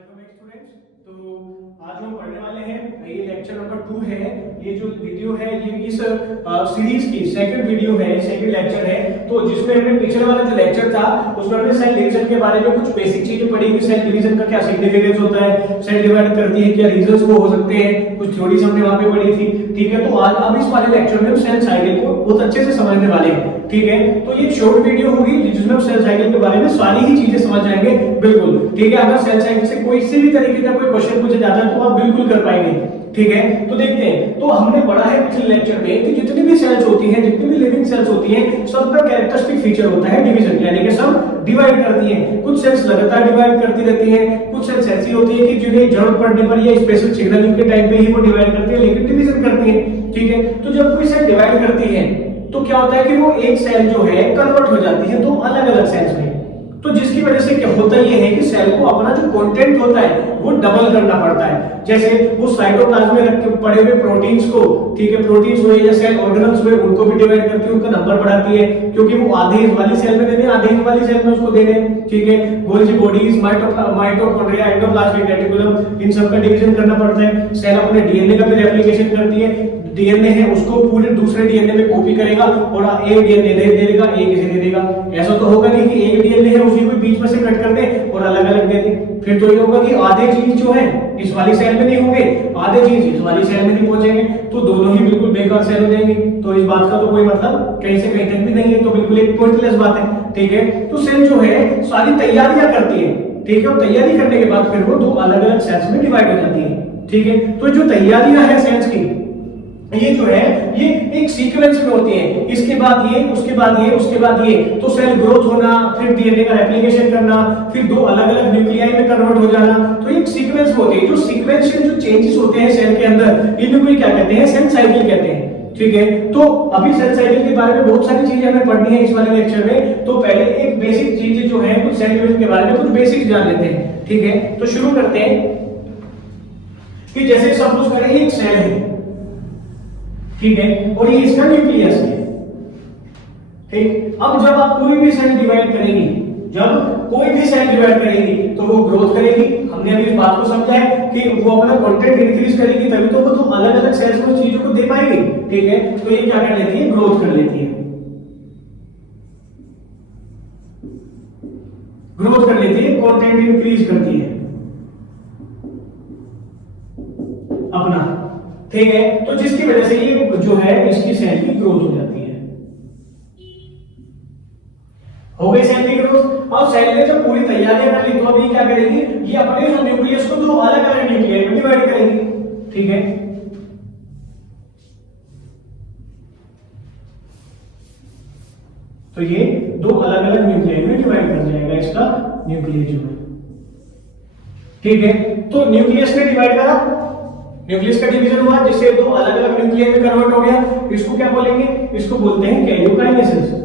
Welcome students. तो आज हम पढ़ने वाले हैं, ये लेक्चर नंबर 2 है। ये जो वीडियो है ये इस सीरीज की सेकंड वीडियो है, सेकंड लेक्चर है। तो जिसमें हमने पिछले वाला जो लेक्चर था उसमें हमने सेल डिवीजन के बारे में कुछ बेसिक चीजें पढ़ी कि सेल डिवीजन का क्या सिग्निफिकेंस होता है, सेल डिवाइड करती है, क्या रीजंस वो हो सकते हैं, कुछ थ्योरीज हमने वहां पे पढ़ी थी। ठीक है, तो आज अब इस वाले लेक्चर में हम सेल साइकिल को बहुत अच्छे से समझने वाले हैं। ठीक है, तो ये शॉर्ट वीडियो होगी जिसमें हम सेल साइकिल के बारे में सारी ही चीजें समझ जाएंगे बिल्कुल। ठीक है, अगर सेल साइकिल से कोई से भी तरीके का कोई क्वेश्चन पूछा जाता है तो आप बिल्कुल कर पाएंगे। ठीक है, तो देखते हैं। तो हमने पढ़ा है पिछले लेक्चर में कि जितनी भी सेल्स होती हैं, जितनी भी लिविंग सेल्स होती हैं, सबका कैरेक्टरिस्टिक फीचर होता है डिवीजन, यानी कि सब डिवाइड करती हैं। कुछ सेल्स लगातार डिवाइड करती रहती हैं, कुछ सेल्स ऐसी होती है कि जिन्हें जरूरत पड़ने पर या स्पेशल सिग्नलिंग के टाइम पे ही वो डिवाइड करती है, लेकिन डिवीजन करती है। ठीक है, तो जब कोई सेल डिवाइड करती है तो क्या होता है कि वो एक सेल जो है कन्वर्ट हो जाती है दो अलग अलग सेल्स में। तो जिसकी वजह से क्या होता ये है कि सेल को अपना जो कंटेंट होता है वो डबल करना पड़ता है। जैसे वो साइटोप्लाज्म में रखे पड़े हुए प्रोटीन्स को, ठीक है, प्रोटीन्स हुए या सेल ऑर्गेनल्स हुए, उनको भी डिवाइड करती है, उनका नंबर बढ़ाती है, क्योंकि वो आधे इस वाली सेल में देने, आधे इस वाली सेल में उसको देने। ठीक है, Golgi bodies, mitochondria, endoplasmic reticulum, इन सब का डिवीजन करना पड़ता है। सेल अपने डीएनए का भी रेप्लिकेशन करती है। डीएनए है उसको पूरे दूसरे डीएनए में कॉपी करेगा और एक डीएनए दे देगा, एक इसे दे देगा। ऐसा तो होगा नहीं कि एक डीएनए है उसी को बीच में से कट कर दे और अलग अलग दे दे। फिर तो ये होगा कि आधे चीज जो है इस वाली सेल में नहीं होंगे, आधे चीज इस वाली सेल में नहीं पहुंचेंगे, तो दोनों ही बिल्कुल बेकार सेल हो जाएंगे। तो इस बात का तो कोई मतलब कहीं से कहीं तक भी नहीं है, तो बिल्कुल एक पॉइंटलेस बात है। ठीक है, तो सेल जो है सारी तैयारियां करती है। ठीक है, और तैयारी करने के बाद फिर वो दो अलग अलग सेल्स में डिवाइड हो जाती है। ठीक है, तो जो तैयारियां हैं सेल्स की, ये जो है ये एक सीक्वेंस में होती है। इसके बाद ये, उसके बाद ये, उसके बाद ये। तो सेल ग्रोथ होना, फिर डीएनए का रेप्लिकेशन करना, फिर दो अलग अलग न्यूक्लियाई में कन्वर्ट हो जाना, तो एक सीक्वेंस में होती है। जो सीक्वेंशियल जो चेंजेस होते हैं सेल के अंदर, इनको क्या कहते हैं? सेल साइकिल कहते हैं। ठीक है, तो अभी सेल साइकिल के बारे में बहुत सारी चीजें हमें पढ़नी है इस वाले लेक्चर में। तो पहले एक बेसिक चीजें जो है कुछ सेल डिवीजन के बारे में कुछ बेसिक जान लेते हैं। ठीक है, तो शुरू करते हैं कि जैसे सपोज करें एक सेल है, ठीक है, और ये इसका न्यूक्लियस है। ठीक, अब जब आप कोई भी सेल डिवाइड करेंगी, जब कोई भी सेल डिवाइड करेगी तो वो ग्रोथ करेगी। हमने अभी इस बात को समझा है कि वो अपना कंटेंट इंक्रीज करेगी, तभी तो वो तो अलग अलग सेल्स में चीजों को दे पाएगी। ठीक है, तो ये क्या कर लेती है? ग्रोथ कर लेती है, ग्रोथ कर लेती है, कंटेंट इंक्रीज करती है अपना। ठीक है, तो जिसकी वजह से ये जो है इसकी सेल की ग्रोथ हो जाती है। हो गई सेल की ग्रोथ। अब सेल ने जब पूरी तैयारियां कर ली तो अब ये क्या करेगी? ये अपने जो न्यूक्लियस को दो अलग अलग न्यूक्लियाई में डिवाइड करेगी। ठीक है, तो ये दो अलग अलग न्यूक्लियाई में डिवाइड कर जाएगा इसका न्यूक्लियस जो है। ठीक है, तो न्यूक्लियस ने डिवाइड करा, न्यूक्लियस का डिवीजन हुआ जिससे दो अलग अलग न्यूक्लियाई में कन्वर्ट हो गया। इसको क्या बोलेंगे? इसको बोलते हैं कैरियोकाइनेसिस।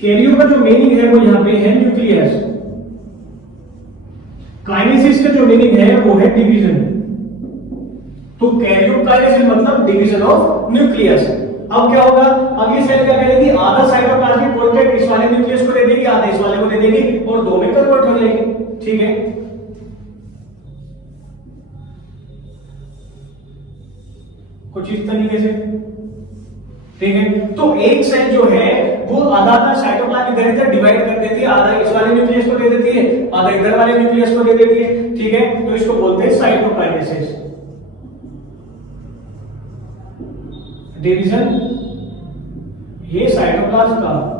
कैरियो का जो मीनिंग है वो यहां पे है न्यूक्लियस, काइनेसिस का जो मीनिंग है वो है डिवीजन। तो कैरियोकाइनेसिस मतलब डिवीजन ऑफ न्यूक्लियस। अब क्या होगा? अब ये सेल क्या करेगी? आधा साइटोप्लाज्मिक कंटेंट इस वाले न्यूक्लियस को दे देगी, आधा इस वाले को दे देगी और दो में कन्वर्ट हो जाएगी। ठीक है, कुछ इस तरीके से। ठीक है, तो एक सेल जो है वो आधा आधा साइटोप्लाज्म इधर डिवाइड कर देती है, आधा इस वाले न्यूक्लियस को दे देती है, आधा इधर वाले न्यूक्लियस को दे देती है। ठीक है, तो इसको बोलते हैं साइटोकाइनेसिस, डिवीजन ये साइटोप्लाज्म का।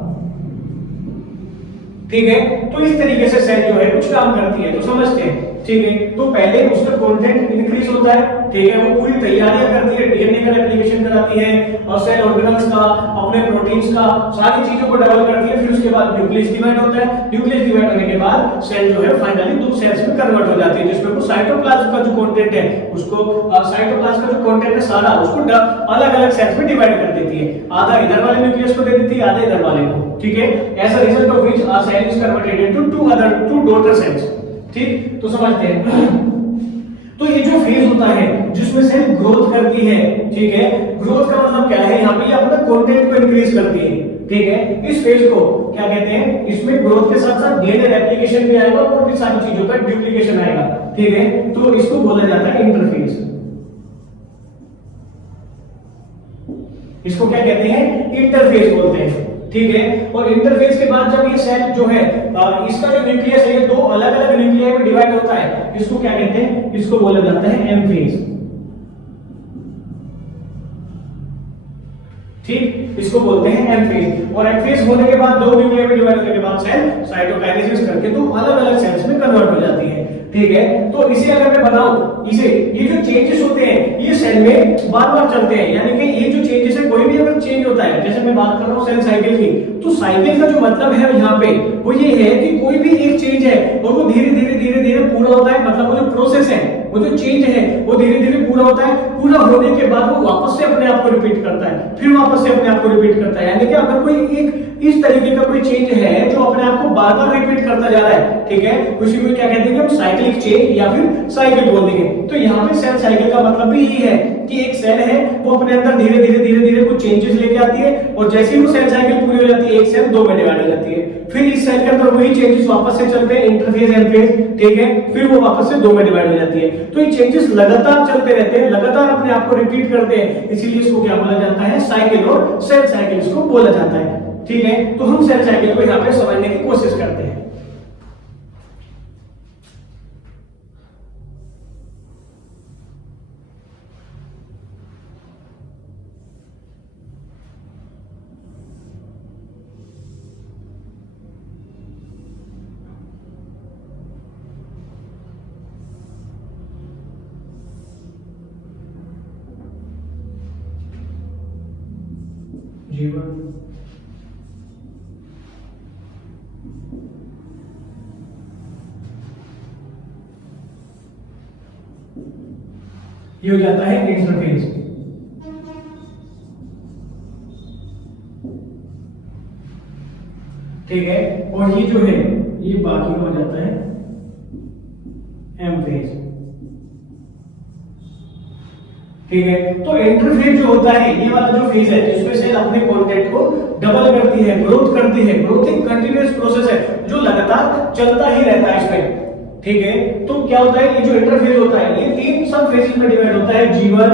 ठीक है, तो इस तरीके से सेल जो है कुछ काम करती है, तो समझते हैं। ठीक है, तो पहले उसका कंटेंट इंक्रीज होता है। ठीक है, वो पूरी तैयारियां करती है, डीएनए का रेप्लिकेशन कराती है और सेल ऑर्गेनल्स का, अपने प्रोटीन्स का, सारी चीजों को डेवलप करती है। फिर उसके बाद न्यूक्लियस डिवाइड होता है। न्यूक्लियस डिवाइड होने के बाद सेल जो है फाइनली दो सेल्स में कन्वर्ट हो जाती है, जिसमें वो साइटोप्लाज्म का जो कंटेंट है उसको, साइटोप्लाज्म का जो कंटेंट है सारा उसको अलग अलग सेल्स में डिवाइड कर देती है। आधा इधर वाले न्यूक्लियस को दे देती है, आधा इधर वाले को। ठीक है, as a result of which a cell is converted into two daughter cells. ठीक, तो समझते हैं। तो ये जो फेज होता है जिसमें सेल ग्रोथ करती है, ठीक है, ग्रोथ का मतलब क्या है, यहाँ पे ये अपना कंटेंट को इंक्रीज करती है, ठीक है, इस फेज को क्या कहते हैं, इसमें ग्रोथ के साथ साथ डीएनए रेप्लिकेशन भी आएगा और भी सारी चीजों का डुप्लीकेशन आएगा, ठीक है, तो इसको बोला जाता है इंटरफेज। इसको क्या कहते हैं, इंटरफेज बोलते हैं, ठीक है। और इंटरफेज के बाद जब ये सेल जो है इसका जो न्यूक्लियस है ये दो अलग अलग न्यूक्लियाई में डिवाइड होता है, इसको क्या कहते हैं, इसको बोला जाता है एम फेज, ठीक, इसको बोलते हैं एम फेज। और एम फेज होने के बाद दो न्यूक्लियाई में डिवाइड होने के बाद सेल साइटोकाइनेसिस करके दो अलग अलग सेल्स में कन्वर्ट हो जाती है, ठीक है। तो इसे अगर मैं बताऊं, इसे ये जो चेंजेस होते हैं ये सेल में बार बार चलते हैं, यानी कि ये जो चेंजेस है कोई भी अगर चेंज होता है, जैसे मैं बात कर रहा हूं सेल साइकिल की, तो साइकिल का जो मतलब है यहाँ पे वो ये है कि कोई भी एक चेंज है और वो धीरे धीरे धीरे धीरे पूरा होता है, मतलब वो जो प्रोसेस है, वो जो चेंज है वो धीरे धीरे पूरा होता है, पूरा होने के बाद वो वापस से अपने आप को रिपीट करता है, फिर वापस से अपने आप को रिपीट करता है, यानी कि अगर कोई एक इस तरीके का कोई चेंज है जो अपने आप को बार बार रिपीट करता जा रहा है, ठीक है, उसी को क्या कहते हैं हम साइक्लिक चेंज या फिर साइकिल बोल देंगे। तो यहाँ पे सेल साइकिल का मतलब भी यही है कि एक सेल है वो अपने अंदर धीरे धीरे धीरे धीरे कुछ चेंजेस लेके आती है और जैसे ही वो सेल साइकिल पूरी हो जाती है एक सेल दो में डिवाइड हो जाती है, फिर इस सेल के अंदर वही चेंजेस वापस से चलते हैं, इंटरफेज एंड फेज, ठीक है, फिर वो वापस से दो में डिवाइड हो जाती है। तो ये चेंजेस लगातार चलते रहते हैं, लगातार अपने आप को रिपीट करते हैं, इसीलिए इसको क्या बोला जाता है, साइकिल और सेल साइकिल इसको बोला जाता है, ठीक है। तो हम सेल साइकिल को यहाँ पे समझने की कोशिश करते हैं। जीवन ये हो जाता है इंटरफेज, ठीक है, और ये जो है ये बाकी हो जाता है एम फेज, ठीक है। तो इंटरफेज जो होता है ये वाला जो फेज है जिसमें सेल अपने कंटेंट को डबल करती है, ग्रोथ करती है, ग्रोथ एक कंटीन्यूअस प्रोसेस है जो लगातार चलता ही रहता है इसमें, ठीक है। तो क्या होता है, ये जो इंटरफेज होता है ये तीन सब फेजेस में डिवाइड होता है, G1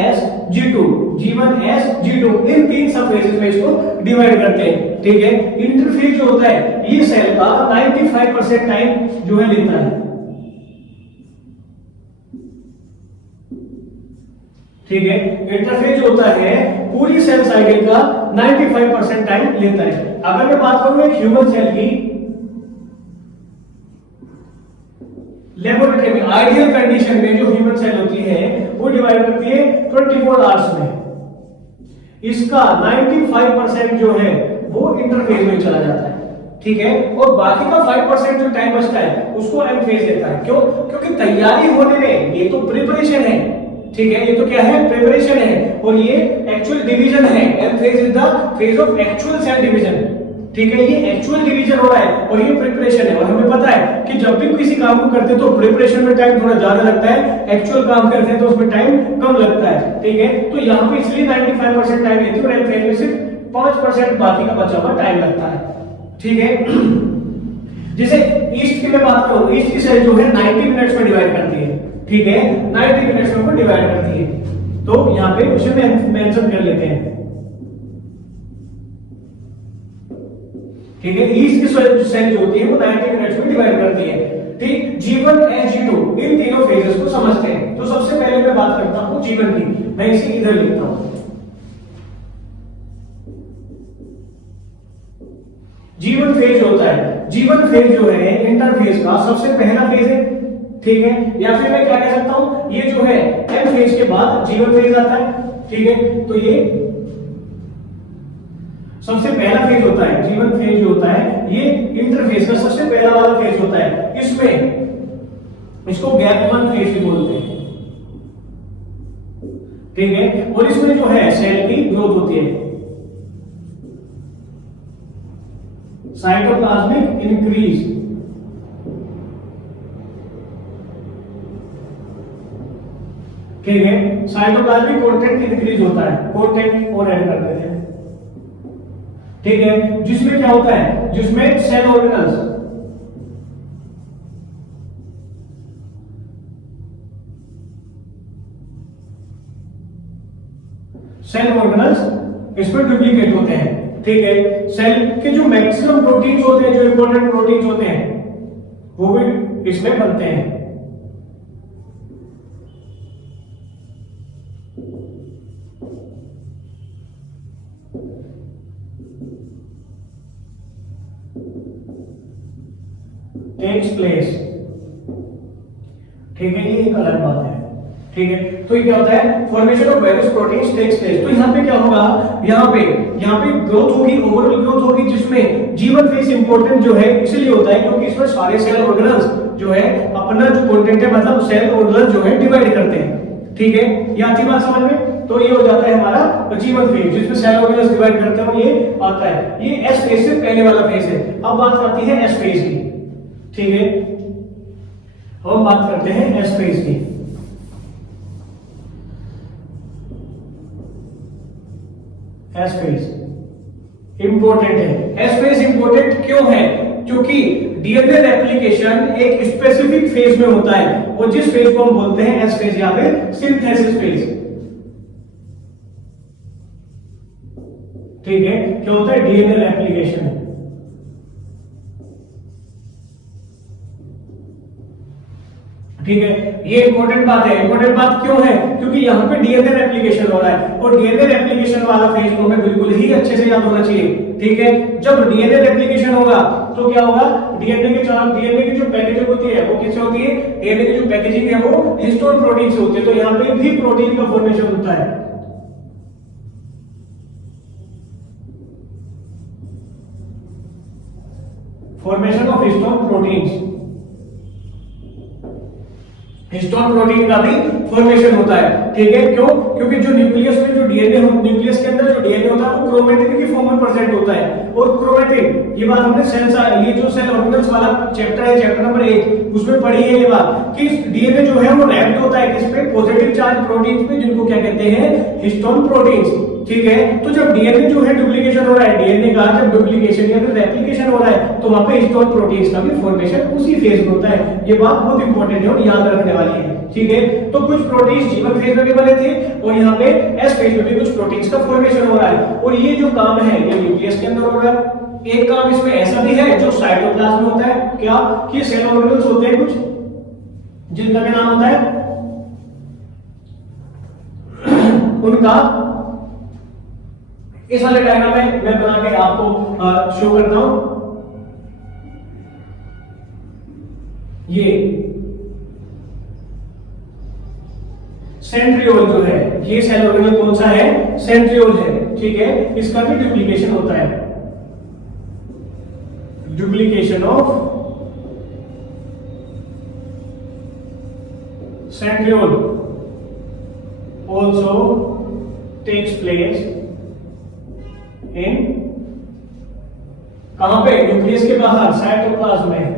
S G2, G1 S G2, इन तीन सब फेजेस में इसको डिवाइड करते हैं, ठीक है। इंटरफेज जो होता है ये सेल का 95% टाइम जो है लेता है, ठीक है। इंटरफेज होता है पूरी सेल साइकिल का 95% टाइम लेता है। अगर मैं बात करूं एक ह्यूमन सेल की, लेबोरेटरी में आइडियल कंडीशन में जो ह्यूमन सेल होती है वो डिवाइड करती है 24 आवर्स में, इसका 95% जो है वो इंटरफेज में चला जाता है, ठीक है। और बाकी का 5% जो टाइम बचता है उसको एम फेज देता है, क्यों, क्योंकि तैयारी होने में ये तो प्रिपरेशन है, ठीक है, ये तो क्या है, प्रिपरेशन है, और ये एक्चुअल डिवीजन है, M phase is the phase of actual cell division, ठीक है, ये एक्चुअल डिवीजन हो रहा है और ये प्रिपरेशन है। और हमें पता है कि जब भी किसी काम को करते हैं तो प्रिपरेशन में टाइम थोड़ा ज्यादा लगता है, एक्चुअल काम करते हैं तो उसमें टाइम कम लगता है, ठीक है। तो यहाँ पे इसलिए 95% टाइम लेती है और एम फेज में सिर्फ 5% बाकी का बचा हुआ टाइम लगता है, ठीक है। जैसे ईस्ट की मैं बात करूं, ईस्ट की सेल जो है 90 मिनट्स में डिवाइड करती है, ठीक है, 90 मिनट्स में डिवाइड करती है, तो यहाँ पे उसे मेंशन कर लेते हैं, ठीक है। ईस्ट की सेल जो होती है वो 90 मिनट्स में डिवाइड करती है, ठीक। G1 S G2 इन तीनों फेजेस को समझते हैं। तो सबसे पहले मैं बात करता हूं G1 की, मैं इसे इधर लिखता हूं। G1 फेज होता है, G1 फेज जो है इंटरफेज का सबसे पहला फेज है, ठीक है, या फिर मैं क्या कह सकता हूं, ये जो है एम फेज के बाद G1 फेज आता है, ठीक है। तो ये सबसे पहला फेज होता है, G1 फेज जो होता है ये इंटरफेज का सबसे पहला वाला फेज होता है, इसमें इसको गैप 1 फेज भी बोलते हैं, ठीक है। और इसमें जो है सेल की ग्रोथ होती है, साइटोप्लाज्मिक इंक्रीज, ठीक है, साइटोप्लाज्मिक कंटेंट इंक्रीज होता है, कंटेंट और ऐड कर देते हैं, ठीक है, जिसमें क्या होता है, जिसमें सेल ऑर्गेनल्स इसमें डुप्लीकेट होते हैं, ठीक है। सेल के जो मैक्सिमम प्रोटीन्स होते हैं, जो इंपॉर्टेंट प्रोटीन्स होते हैं, वो भी इसमें बनते हैं। टेक्स प्लेस, ठीक है, ये एक अलग बात है, ठीक है। तो ये क्या होता है, formation of various proteins takes place. तो यहाँ पे क्या होगा, यहाँ पे ग्रोथ होगी, ओवरऑल ग्रोथ होगी, जिसमें जीवन फेज इंपॉर्टेंट जो है इसलिए होता है क्योंकि इसमें सारे सेल ऑर्गेनल्स जो है अपना जो कंटेंट है, मतलब सेल ऑर्गेनल जो है डिवाइड करते हैं, ठीक है। ये आती बात समझ में। तो ये हो जाता है हमारा जीवन फेज, जिसमें सेल ऑर्गेनल्स डिवाइड करते हैं, ये आता है। ये एस फेज से पहले वाला फेज है। अब बात आती है एस फेज की, ठीक है, हम बात करते हैं एस फेज की। एस फेज इंपॉर्टेंट है। एस फेज इंपॉर्टेंट क्यों है, क्योंकि डीएनए रेप्लिकेशन एक स्पेसिफिक फेज में होता है, और जिस फेज को हम बोलते हैं एस फेज या फिर सिंथेसिस फेज, ठीक है। क्या होता है, डीएनए रेप्लिकेशन, ठीक है। ये इंपॉर्टेंट बात है। इंपॉर्टेंट बात क्यों है, क्योंकि यहाँ पे डीएनए रेप्लिकेशन हो रहा है, और डीएनए रेप्लिकेशन वाला फेज को हमें बिल्कुल ही अच्छे से याद होना चाहिए, ठीक है। जब डीएनए रेप्लिकेशन होगा तो क्या होगा, डीएनए की जो पैकेजिंग होती है वो किससे होती है, डीएनए की जो पैकेजिंग है वो हिस्टोन प्रोटीन से होती है। तो यहाँ पे भी प्रोटीन का फॉर्मेशन होता है, formation of histone proteins, histone protein का भी फॉर्मेशन होता है, ठीक है। क्यों, क्योंकि जो न्यूक्लियस में जो डीएनए, न्यूक्लियस के अंदर जो डीएनए होता है वो क्रोमेटिन की फॉर्म में प्रेजेंट होता है, और क्रोमेटिन, ये बात हमने ये जो सेल ऑर्गेनल्स वाला चैप्टर है, चैप्टर नंबर 1, उसमें पढ़ी है ये बात कि डीएनए जो है वो रैप्ड होता है किस पे, पॉजिटिव चार्ज प्रोटीन्स पे, जिनको क्या कहते हैं, हिस्टोन प्रोटीन्स, ठीक है। तो जब डीएनए जो है डुप्लीकेशन हो रहा है, डीएनए का जब डुप्लीकेशन या फिर रेप्लिकेशन हो रहा है, तो वहां पे हिस्टोन प्रोटीन्स का भी फॉर्मेशन उसी फेज में होता है। ये बात बहुत इंपॉर्टेंट है और याद रखने वाली है, ठीक है। तो कुछ प्रोटीन्स जीवन फेज में भी बने थे, और यहाँ पे एस फेज में भी कुछ प्रोटीन्स का फॉर्मेशन हो रहा है, और ये जो काम है ये न्यूक्लियस के अंदर हो रहा है। एक काम इसमें ऐसा भी है जो साइटोप्लाज्म में होता है, क्या कि सेल ऑर्गेनल्स होते हैं कुछ, जिनका क्या नाम होता है, उनका इस वाले डायग्राम में मैं बना के आपको शो करता हूं। ये सेंट्रियोल जो है, ये सेल ऑर्गेनल कौन सा है, सेंट्रियोल है, ठीक है। इसका भी डुप्लीकेशन होता है, duplication of centriole also takes place in, कहां पे, न्यूक्लियस के बाहर, साइटोप्लाज्म में,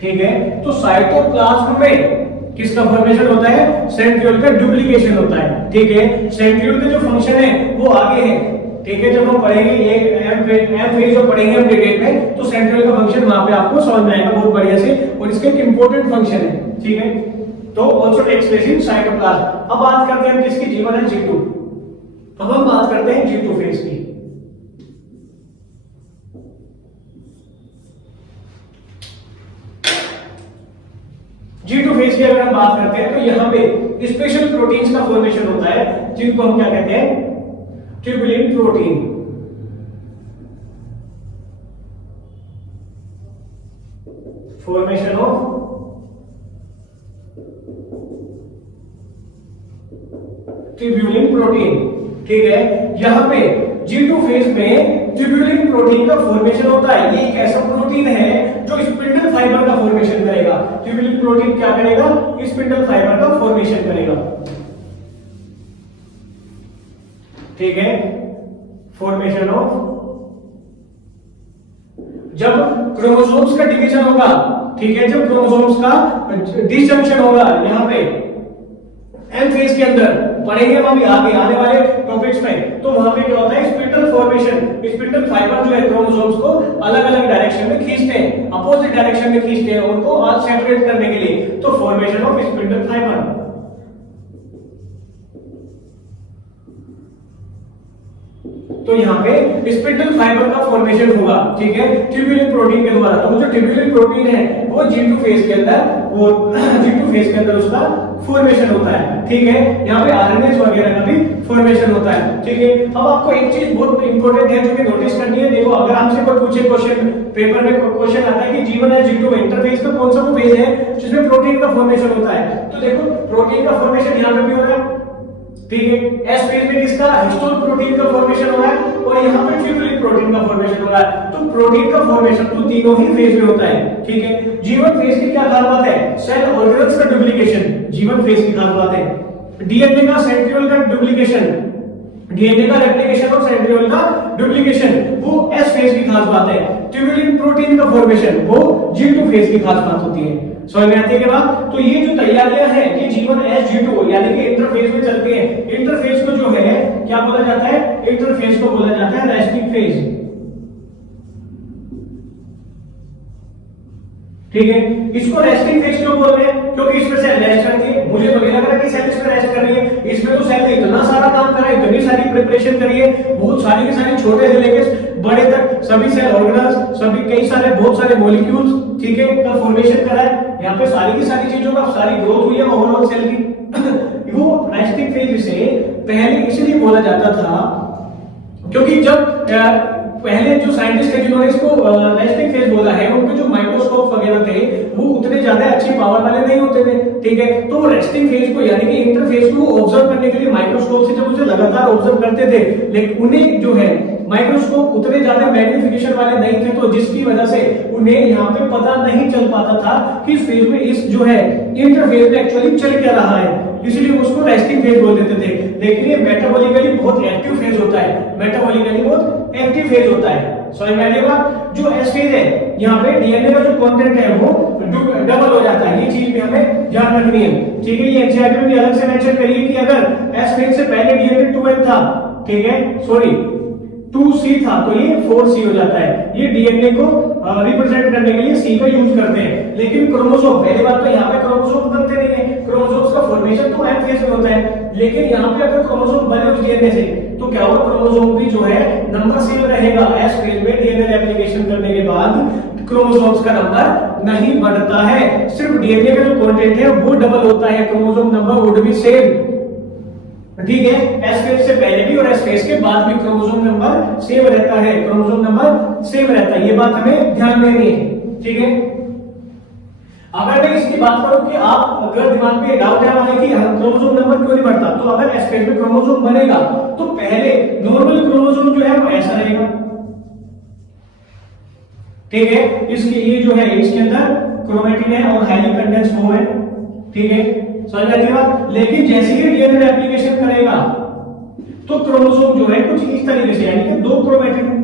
ठीक है। तो साइटोप्लाज्म में किसका फॉर्मेशन होता है, सेंट्रियोल का डुप्लीकेशन होता है, ठीक है। सेंट्रियोल का जो फंक्शन है वो आगे है, ठीक है। जब हम पढ़ेंगे एम फेज जो पढ़ेंगे हम डिटेल में, तो सेंट्रियोल का फंक्शन वहां पे आपको समझ में आएगा बहुत बढ़िया से, और इसका एक इंपॉर्टेंट फंक्शन है, ठीक है। तो also takes place in cytoplasm. अब बात करते हैं हम किसकी, जीवन है G2। अब हम बात करते हैं G2 फेज की। G2 फेज की अगर हम बात करते हैं तो यहां पे स्पेशल प्रोटीन्स का फॉर्मेशन होता है, जिनको हम क्या कहते हैं, tubulin protein, formation of tubulin protein, ठीक है। यहां पे G2 फेज में ट्यूबुलिन प्रोटीन का फॉर्मेशन होता है। ये एक ऐसा प्रोटीन है जो स्पिंडल फाइबर का फॉर्मेशन करेगा। ट्यूबुलिन प्रोटीन क्या करेगा, स्पिंडल फाइबर का फॉर्मेशन करेगा, ठीक है। फॉर्मेशन ऑफ, जब क्रोमोसोम्स का डिवीजन होगा, ठीक है, जब क्रोमोसोम्स का डिसजंक्शन होगा, यहाँ पे एम फेज के अंदर पढ़ेंगे हम अभी आगे आने वाले टॉपिक्स में, तो वहां पे क्या होता है, स्पिंडल फॉर्मेशन, स्पिंडल फाइबर जो है क्रोमोसोम्स को अलग अलग डायरेक्शन में खींचते हैं, अपोजिट डायरेक्शन में खींचते हैं उनको आज सेपरेट करने के लिए, तो फॉर्मेशन ऑफ स्पिंडल फाइबर। तो यहाँ पे स्पिंडल फाइबर का फॉर्मेशन होगा, ठीक है, ट्यूबुलिन प्रोटीन के द्वारा। तो जो ट्यूबुलिन प्रोटीन है वो G2 फेज के अंदर, वो G2 फेज के अंदर उसका फॉर्मेशन होता है, ठीक है। यहाँ पे आरएनएस वगैरह का भी फॉर्मेशन होता है, ठीक है। अब आपको एक चीज बहुत इंपॉर्टेंट है जो कि नोटिस करनी है। देखो अगर आपसे कोई पूछे क्वेश्चन, पेपर में क्वेश्चन आता है कि G1 और G2 इंटरफेज का कौन सा फेज है जिसमें प्रोटीन का फॉर्मेशन होता है, तो देखो प्रोटीन का फॉर्मेशन यहाँ पे भी हो रहा है, ठीक है। एस फेज में किसका, हिस्टोन प्रोटीन का फॉर्मेशन हो रहा है, और यहाँ पे ट्यूबुलिन प्रोटीन का फॉर्मेशन हो रहा है। तो प्रोटीन का फॉर्मेशन तो तीनों ही फेज में होता है, ठीक है। G1 फेज की क्या खास बात है, सेल ऑर्गेनल्स का डुप्लीकेशन, G1 फेज की खास बात है। डीएनए का सेंट्रियोल का डुप्लीकेशन, डीएनए का रेप्लिकेशन और सेंट्रियोल का डुप्लीकेशन, वो एस फेज की खास बात है। ट्यूबुलिन प्रोटीन का फॉर्मेशन वो G2 फेज की खास बात होती है। समझ में आती है क्या बात? तो ये जो तैयारियां हैं ये G1S G2 यानी कि इंटरफेज में चलती हैं। इंटरफेज को जो है क्या बोला जाता है, इंटरफेज को बोला जाता है रेस्टिंग फेज, ठीक है। इसको रेस्टिंग फेज क्यों बोल रहे हैं, क्योंकि इसमें सेल रेस्ट करती है। मुझे तो नहीं लग रहा कि सेल इसमें रेस्ट कर रही है, इसमें तो सेल ने इतना सारा काम करा है, इतनी सारी प्रिपरेशन करी है, बहुत सारी की सारी, छोटे से लेकर बड़े तक सभी सेल ऑर्गेनल्स, सभी कई सारे बहुत सारे मॉलिक्यूल्स, ठीक है, का फॉर्मेशन करा है। यहाँ पे सारी की सारी चीजों का सारी ग्रोथ हुई है ओवरऑल सेल की। वो रेस्टिंग फेज से पहले इसलिए बोला जाता था क्योंकि जब पहले जो साइंटिस्ट थे जिन्होंने इसको रेस्टिंग फेज बोला है, उनके जो माइक्रोस्कोप वगैरह थे वो उतने ज्यादा अच्छी पावर वाले नहीं होते थे, ठीक है। तो रेस्टिंग फेज को यानी कि इंटरफेज को ऑब्जर्व करने के लिए माइक्रोस्कोप से जब उसे लगातार ऑब्जर्व करते थे, लेकिन उन्हें जो है माइक्रोस्कोप उतने ज्यादा मैग्निफिकेशन वाले नहीं थे, तो जिसकी वजह से उन्हें यहाँ पे पता नहीं चल पाता था कि इस फेज में, इस जो है इंटरफेज में एक्चुअली चल क्या रहा है, इसलिए उसको रेस्टिंग फेज बोल देते थे। लेकिन ये मेटाबॉलिकली बहुत एक्टिव फेज होता है, मेटाबॉलिकली बहुत एक्टिव फेज होता है। समझ में आएगा? जो एस फेज है यहाँ पे डीएनए का जो कंटेंट है वो डबल हो जाता है, ये चीज भी हमें ध्यान रखनी है, ठीक है। ये एनसीईआरटी में भी अलग से मेंशन करिए कि अगर एस फेज से पहले डीएनए 12 था, ठीक है, सॉरी 2C था, तो ये 4C हो जाता है। ये डीएनए को रिप्रेजेंट करने के लिए C का यूज करते हैं। लेकिन क्रोमोसोम, पहली बात तो यहाँ पे क्रोमोसोम बनते नहीं है, क्रोमोसोम्स का फॉर्मेशन तो एम फेज में होता है, लेकिन यहाँ पे अगर क्रोमोसोम बने उस डीएनए से तो क्या होगा, क्रोमोसोम भी जो है नंबर सेम रहेगा। एस फेज में डीएनए रेप्लिकेशन करने के बाद क्रोमोसोम्स का नंबर नहीं बढ़ता है, सिर्फ डीएनए का जो कंटेंट है वो डबल होता है, chromosome number would be same, ठीक है। एस फेज से पहले भी और एस फेज के बाद भी क्रोमोसोम नंबर सेम रहता है, क्रोमोसोम नंबर सेम रहता है, ये बात हमें ध्यान देनी है, ठीक है। अगर मैं इसकी बात करूं कि आप अगर दिमाग में डाउट है कि क्रोमोसोम नंबर क्यों नहीं बढ़ता, तो अगर एस फेज में क्रोमोसोम बनेगा तो पहले नॉर्मल क्रोमोसोम जो है वो ऐसा रहेगा, ठीक है। इसके ये जो है इसके अंदर क्रोमेटिन है और हाईली कंडेंस्ड फॉर्म है, ठीक है, समझ में आती है बात। लेकिन जैसे ही डीएनए रेप्लिकेशन करेगा तो क्रोमोसोम जो है कुछ इस तरीके से, यानी कि 2 क्रोमेटिन,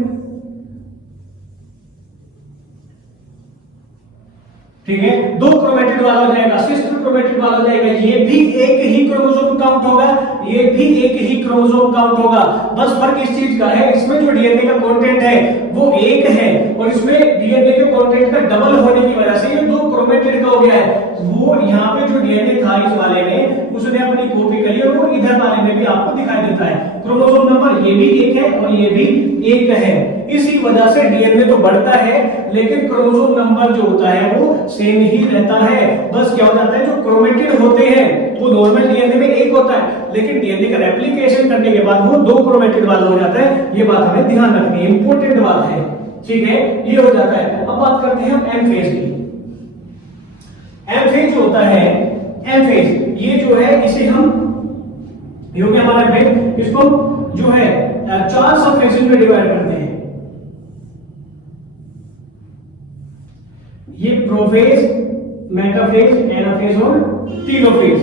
ठीक है, 2 क्रोमेटिड वाला हो जाएगा, सिस्टर क्रोमेटिड वाला हो जाएगा। ये भी एक ही क्रोमोसोम काउंट होगा, ये भी एक ही क्रोमोसोम काउंट होगा। बस फर्क इस चीज का है, इसमें जो डीएनए का कंटेंट है वो एक है और इसमें डीएनए के कंटेंट का डबल होने की वजह से ये 2 क्रोमेटिड का हो गया है। वो यहाँ पे जो डीएनए था इस वाले में, उसने अपनी कॉपी करी और वो इधर वाले में भी आपको दिखाई देता है। क्रोमोसोम नंबर ये भी एक है और ये भी एक है, इसी वजह से डीएनए तो बढ़ता है लेकिन क्रोमोसोम नंबर जो होता है वो सेम ही रहता है। बस क्या हो जाता है, जो क्रोमेटिड होते हैं वो नॉर्मल डीएनए में एक होता है, लेकिन डीएनए का रेप्लिकेशन करने के बाद वो 2 क्रोमेटिड वाला हो जाता है। ये बात हमें ध्यान रखनी है, इंपॉर्टेंट बात है, ठीक है, ये हो जाता है। अब बात करते हैं हम एम फेज की। एम फेज जो होता है, एम फेज ये जो है इसे हम यो क्या हमारा फेज, इसको जो है 4 सब फेजेस में डिवाइड करते हैं। ये प्रोफेज, मेटाफेज, एनाफेज और टीलोफेज,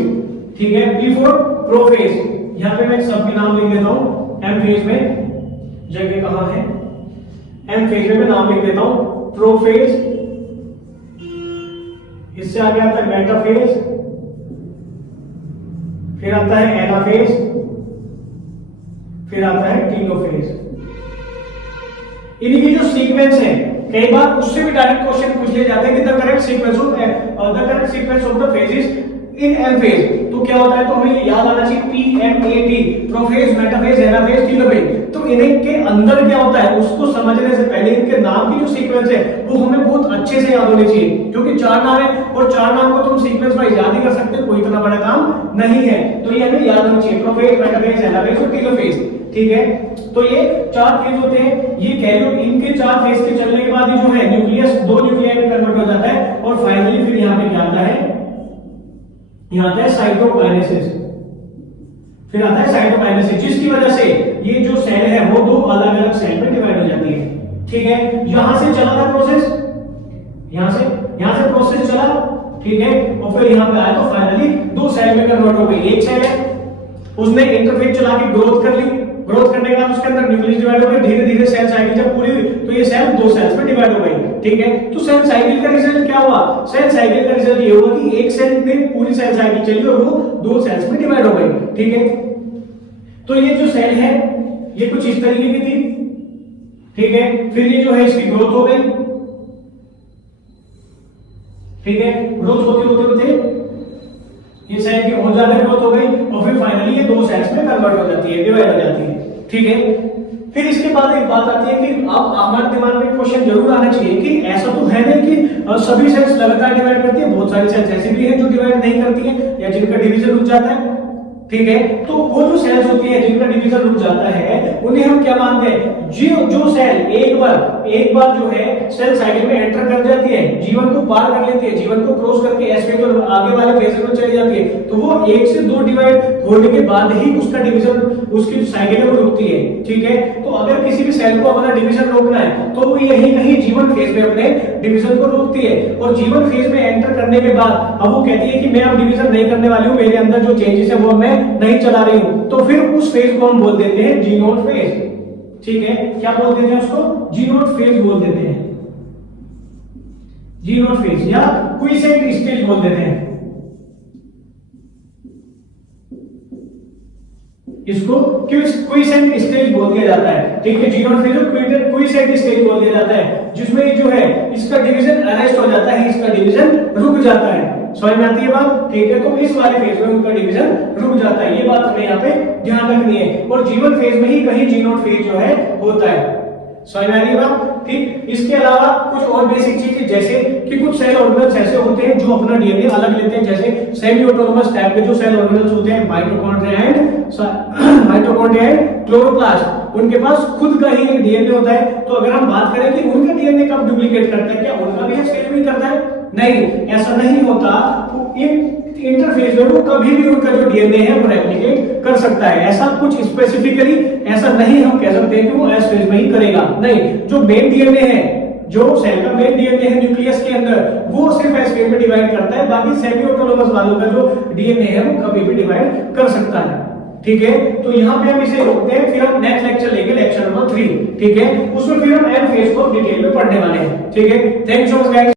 ठीक है। बिफोर प्रोफेज, यहां पे मैं सबके नाम लिख देता हूं। एम फेज में जगह कहां है, एम फेज में मैं नाम लिख देता हूं प्रोफेज, इससे आगे आता है मेटाफेज, फिर आता है एनाफेज, फिर आता है टीलोफेज। इनकी जो सीक्वेंस है, कई बार उससे भी डायरेक्ट क्वेश्चन पूछ लिए जाते हैं कि the correct sequence of the phases in M phase. तो क्या होता है, तो हमें ये याद आना चाहिए PMAT, prophase, metaphase, anaphase, telophase. तो इन्हीं के अंदर क्या होता है उसको समझने से पहले इनके नाम की जो सीक्वेंस है वो हमें बहुत अच्छे से याद होनी चाहिए, क्योंकि 4 नाम है और 4 नाम को तुम सीक्वेंस वाइज याद ही कर सकते हो, कोई इतना बड़ा काम नहीं है। तो ये हमें याद होना चाहिए, प्रोफेज, मेटाफेज, एनाफेज और टीलोफेज। ठीक है, तो ये 4 फेज होते हैं। ये कह लो इनके 4 फेज के चलने के बाद जो है न्यूक्लियस 2 न्यूक्लियाई में कन्वर्ट हो जाता है और फाइनली फिर यहाँ पे क्या आता है, यहाँ आता है साइटोकाइनेसिस। फिर आता है साइटोकाइनेसिस, जिसकी वजह से ये जो सेल है वो 2 अलग अलग सेल में डिवाइड हो जाती है। ठीक है, यहां से चला था प्रोसेस, यहां से प्रोसेस चला, ठीक है, और फिर यहां पे आया तो फाइनली 2 सेल में कन्वर्ट हो गई। एक सेल है उसने इंटरफेज चला के ग्रोथ कर ली, ग्रोथ करने के बाद उसके अंदर न्यूक्लियस डिवाइड हो गए, धीरे धीरे सेल साइकिल जब पूरी हुई तो ये सेल 2 सेल्स में डिवाइड हो गई। ठीक है, तो सेल साइकिल का रिजल्ट क्या हुआ, सेल साइकिल का रिजल्ट ये हुआ कि एक सेल में पूरी सेल साइकिल चली और वो 2 सेल्स में डिवाइड हो गई। ठीक है, तो ये जो सेल है ये कुछ इस तरीके की थी। ठीक है, फिर ये जो है इसकी ग्रोथ हो गई। ठीक है, ग्रोथ होते होते ये सेल की और ज्यादा ग्रोथ हो गई और फिर फाइनली ये 2 सेल्स में कन्वर्ट हो जाती है, डिवाइड हो जाती है। ठीक है, फिर इसके बाद एक बात आती है कि अब हमारे दिमाग में क्वेश्चन जरूर आना चाहिए कि ऐसा तो है नहीं कि सभी सेल्स लगातार डिवाइड करती है, बहुत सारी सेल्स ऐसी भी हैं जो डिवाइड नहीं करती हैं या जिनका डिवीजन रुक जाता है। ठीक है, तो वो जो सेल्स होती है जिनका डिवीजन रुक जाता है उन्हें हम क्या मानते हैं, जो सेल एक बार जो है सेल साइकिल में एंटर कर जाती है, जीवन को पार कर लेती है, जीवन को क्रॉस करके एस फेज और आगे वाले फेज में चली जाती है, तो वो 1 से 2 डिवाइड होने के बाद ही उसका डिवीजन, उसकी जो साइकिल है वो रुकती है। ठीक है, तो अगर किसी भी सेल को अपना डिवीजन रोकना है तो वो यही कहीं जीवन फेज में अपने डिवीजन को रोकती है और जीवन फेज में एंटर करने के बाद अब वो कहती है कि मैं अब डिवीजन नहीं करने वाली हूं, मेरे अंदर जो चेंजेस है वो मैं नहीं चला रही हूं, तो फिर उस फेज को हम बोल देते हैं जी नोट फेज। ठीक है, क्या बोल देते हैं उसको, जी नोट फेज बोल देते हैं, जी नोट फेज या क्विसेंट स्टेज बोल देते हैं इसको, क्विसेंट स्टेज बोल दिया जाता है। ठीक है, जी नोट फेज को क्विसेंट स्टेज बोल दिया जाता है, जिसमें जो है इसका डिवीजन अरेस्ट हो जाता है, इसका डिवीजन रुक जाता है। समझ में आती है बात? ठीक है, तो इस वाले फेज में उनका डिवीजन रुक जाता है, ये बात हमें यहाँ पे ध्यान रखनी है। और जीवन फेज में ही कहीं जी नोट फेज जो है होता है। समझ में आ रही है बात? ठीक, इसके अलावा कुछ और बेसिक चीजें जैसे कि कुछ सेल ऑर्गेनल्स ऐसे होते हैं जो अपना डीएनए अलग लेते हैं, जैसे सेमी ऑटोनोमस टाइप के जो सेल ऑर्गेनल्स होते हैं, माइटोकॉन्ड्रिया एंड क्लोरोप्लास्ट, उनके पास खुद का ही एक डीएनए होता है। तो अगर हम बात करें कि उनका डीएनए कब डुप्लीकेट करता है, क्या उनका भी सेल भी करता है? नहीं, ऐसा नहीं होता। इंटरफेज में वो कभी भी उनका जो डीएनए है वो रेप्लिकेट कर सकता है, ऐसा कुछ स्पेसिफिकली ऐसा नहीं हम कह सकते कि वो एस फेज में ही करेगा। नहीं, जो मेन डीएनए है, जो सेल का मेन डीएनए है न्यूक्लियस के अंदर, वो सिर्फ एस फेज में डिवाइड करता है, बाकी सेमी ऑटोनोमस वालों का जो डीएनए है वो कभी भी डिवाइड कर सकता है। ठीक है, तो यहाँ पे हम इसे रोकते हैं, फिर हम नेक्स्ट लेक्चर लेंगे, लेक्चर नंबर 3। ठीक है, उसमें फिर हम एम फेज को डिटेल में पढ़ने वाले हैं। ठीक है, thank you so much guys.